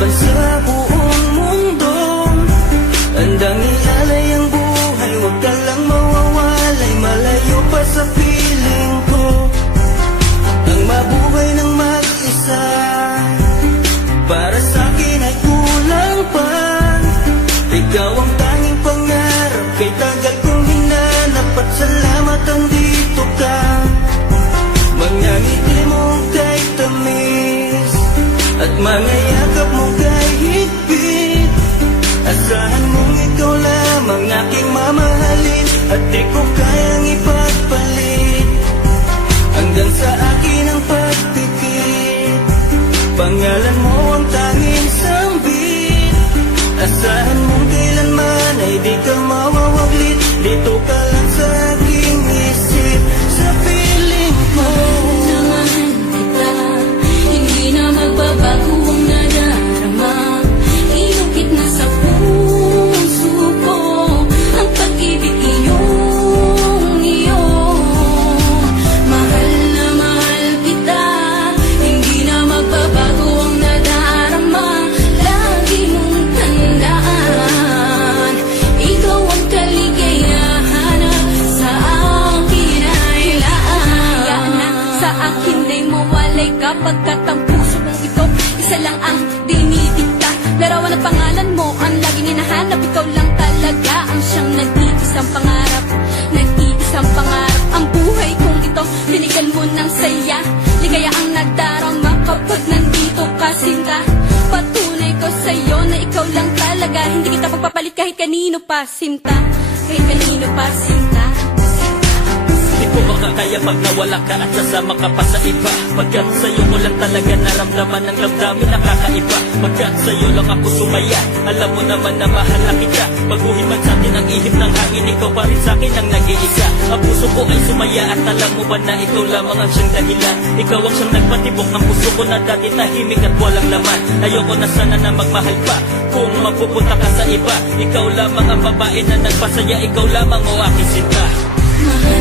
laban sa buong mundo. Handang ialay ang buhay, huwag ka lang mawawalay. Malayo pa sa piling ko ang mabuhay ng mag-isa. Para sa'kin ay kulang pa. Ikaw ang tanging pangarap, kay tagal kong hinanap. At salamat andito ka. Mga ngiti mong kay tamis, at mga yakap mong kay higpit. Asahan mong ikaw lamang aking mamahalin, at di ko kayang ipagpalit. Hanggang sa akin ang pagpipit, pangalan mo ang tanging sambit. Asahan mong kailanman ay di ka mawawaglit. Dito ka lang sa aking isip, sa piling ko. Mahal kita, hindi na magbabago ang nadarama. Inukit na sa puso ko ang pag-ibig iyong iyo. Mahal na mahal kita, hindi na magbabago ang nadarama. Lagi mong tandaan, ikaw ang kaligayahan sa akin ay laan. Sa akin ay mawalay kapagkat ang puso mong ito isa lang ang dinidikta. Larawan at pangalan mo ang laging hinahanap. Ikaw lang talaga ang siyang nag-iisang pangarap. Nag-iisang pangarap ang buhay kong ito. Binigyan mo ng saya, ligaya ang nadarama kapag nandito ka, sinta. Patunay ko sa'yo na ikaw lang talaga. Hindi kita pagpapalit kahit kanino pa, sinta. Kahit kanino pa, sinta. Di ko makakaya pag nawala ka at sasama ka pa sa iba. Pagkat sa'yo ko lang talaga naramdaman ng damdamin nakakaiba. Pagkat sa'yo lang ako sumaya, alam mo naman na mahal na kita. Baguhin man sa'tin ang ihip ng hangin, ikaw pa rin sa'kin ang nag-iisa. Ang puso ko ay sumaya at alam mo ba na ito lamang ang siyang dahilan. Ikaw ang siyang nagpatibok ng puso ko na dati tahimik at walang laman. Ayoko na sana na magmahal pa kung mapupunta ka sa iba. Ikaw lamang ang babae na nagpasaya, ikaw lamang o aking sinta. Mahal